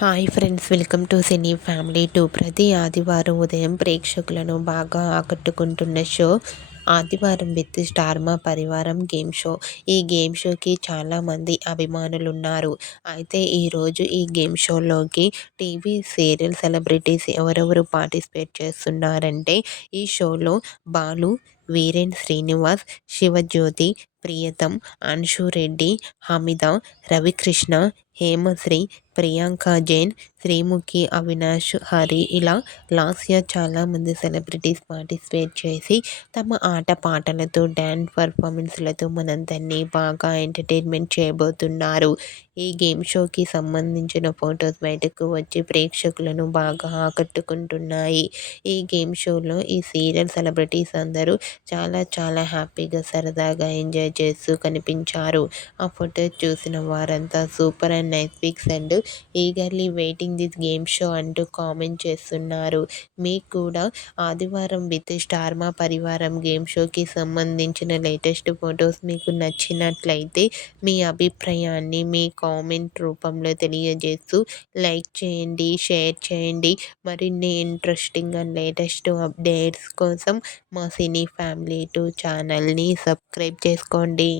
Hi friends, welcome to cine family 2. ప్రతి ఆదివారం ఉదయం ప్రేక్షకులను బాగా ఆకట్టుకుంటున్న షో ఆదివారం విత్ స్టార్ మా పరివారం గేమ్ షో. ఈ గేమ్ షోకి చాలామంది అభిమానులున్నారు. అయితే ఈరోజు ఈ గేమ్ షోలోకి టీవీ సీరియల్ సెలబ్రిటీస్ ఎవరెవరు పార్టిసిపేట్ చేస్తున్నారంటే, ఈ షోలో బాలు, వీరేన్ శ్రీనివాస్, శివజ్యోతి, ప్రియతం, అన్షు రెడ్డి, హమిద, రవికృష్ణ, హేమశ్రీ, ప్రియాంక జైన్, శ్రీముఖి, అవినాష్, హరి ఇలా లాస్ట్ ఇయర్ చాలామంది సెలబ్రిటీస్ పార్టిసిపేట్ చేసి తమ ఆట పాటలతో డ్యాన్స్ పర్ఫార్మెన్స్లతో మనందరినీ బాగా ఎంటర్టైన్మెంట్ చేయబోతున్నారు. ఈ గేమ్ షోకి సంబంధించిన ఫొటోస్ బయటకు వచ్చి ప్రేక్షకులను బాగా ఆకట్టుకుంటున్నాయి. ఈ గేమ్ షోలో ఈ సీరియల్ సెలబ్రిటీస్ అందరూ చాలా చాలా హ్యాపీగా సరదాగా ఎంజాయ్ చేస్తూ కనిపించారు. ఆ ఫొటోస్ చూసిన వారంతా super and nice pics and eagerly waiting this game show అంటూ కామెంట్ చేస్తున్నారు. మీకు కూడా ఆదివారం విత్ స్టార్ మా పరివారం గేమ్ షోకి సంబంధించిన లేటెస్ట్ ఫొటోస్ మీకు నచ్చినట్లయితే మీ అభిప్రాయాన్ని మీ కామెంట్ రూపంలో తెలియజేస్తూ లైక్ చేయండి, షేర్ చేయండి. మరిన్ని ఇంట్రెస్టింగ్ అండ్ లేటెస్ట్ అప్డేట్స్ కోసం మా సినీ ఫ్యామిలీ 2 ఛానల్ని సబ్స్క్రైబ్ చేసుకోండి.